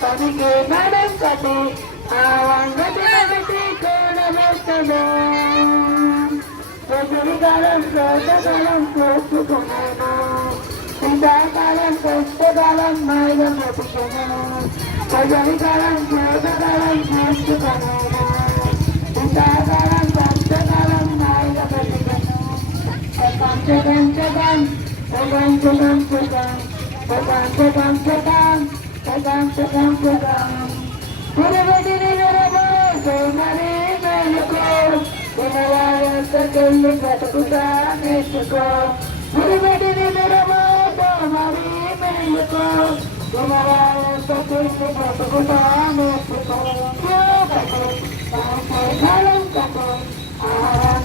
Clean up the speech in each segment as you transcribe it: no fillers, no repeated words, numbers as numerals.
పనికి నడం కటి కాలం శోతకాలం కోసుకున్నాను ఇంతకాలం కష్టకాలం మైగా బ్రతికెను కాలం శోతకాలం కోసుకున్నాను ఇంతకాలం కష్టకాలం మైగా బ్రతికెను కెళ్ళి బ్రతుకుతా నేర్చుకో మురిబడిని నిరమోతో మరీ మెలుకో కెళ్ళి బ్రతుకుతా నేర్చుకో కాలం కథ ఆహారం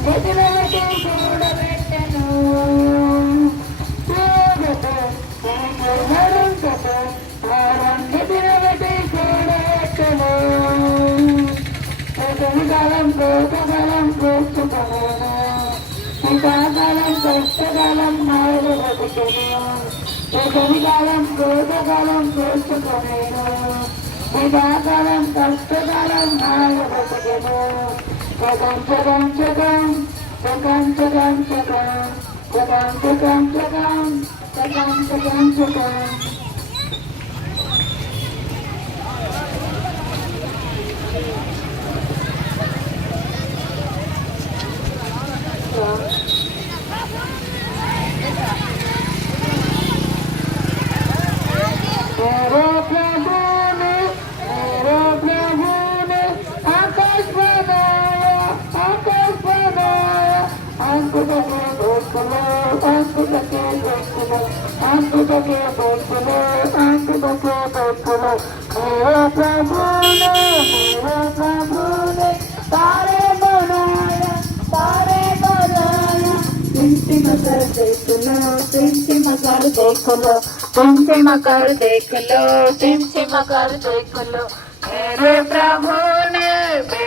చూడబెట్టను కాలం కోతకాలం కోసుకున్నాను ఇంతకాలం కష్టకాలం నాలుగు బ్రతికెను కాలం కోతకాలం కోసుకున్నాను ఇంతకాలం కష్టకాలం నాలుగు బ్రతికెను मकर देख लो मेरे प्रभु ने